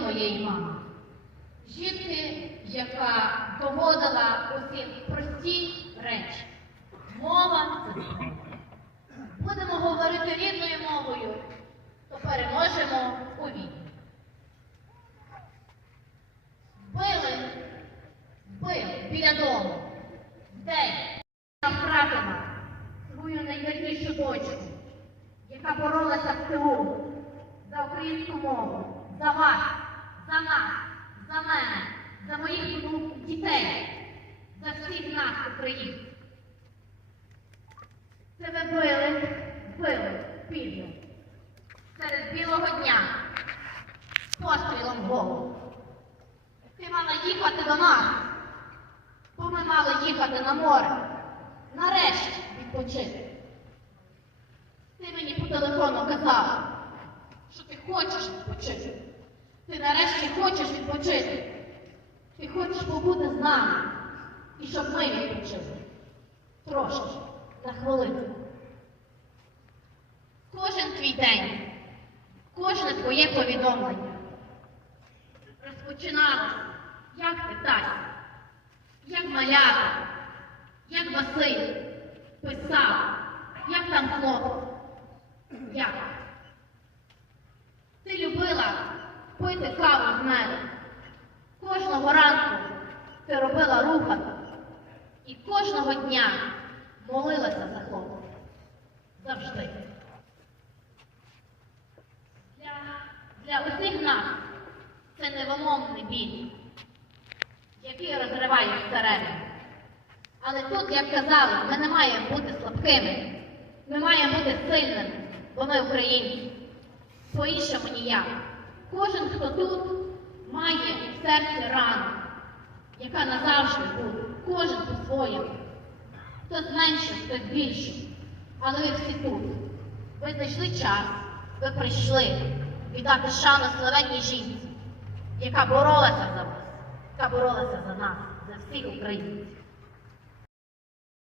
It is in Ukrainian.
моєї мами. Жінки, яка доводила усі прості речі. Мова. Будемо говорити рідною мовою, то переможемо у війні. Били, били біля дому. День я втратила свою найвірнішу дочку, яка боролася в ТУ за українську мову, за вас, за нас, за мене, за моїх дітей, за всіх нас, українців. Ви били, били пільно. Серед білого дня, пострілом в голову. Ти мала їхати до нас, бо ми мали їхати на море. Нарешті відпочити. Ти мені по телефону казала, що ти хочеш відпочити. Ти нарешті хочеш відпочити. Ти хочеш побути з нами. І щоб ми відпочили. Трошки, на хвилину. Кожен твій день, кожне твоє повідомлення розпочиналося, як ти Тася, як малята, як Василь писав, як там хлопець, як. Ти любила пити каву з мене. Кожного ранку ти робила руханку і кожного дня молилася за хлопця. Завжди. Для, для усіх нас це невимовний біль, який розриває всередину. Але тут, як казали, ми не маємо бути слабкими. Ми маємо бути сильними, бо ми українці. По-іншому ніяк. Кожен, хто тут, має в серці рану, яка назавжди буде. Кожен по-своєму. Хтось менше, хтось більше. Але ви всі тут. Ви знайшли час, ви прийшли віддати шану славетній жінці, яка боролася за вас, яка боролася за нас, за всіх українців.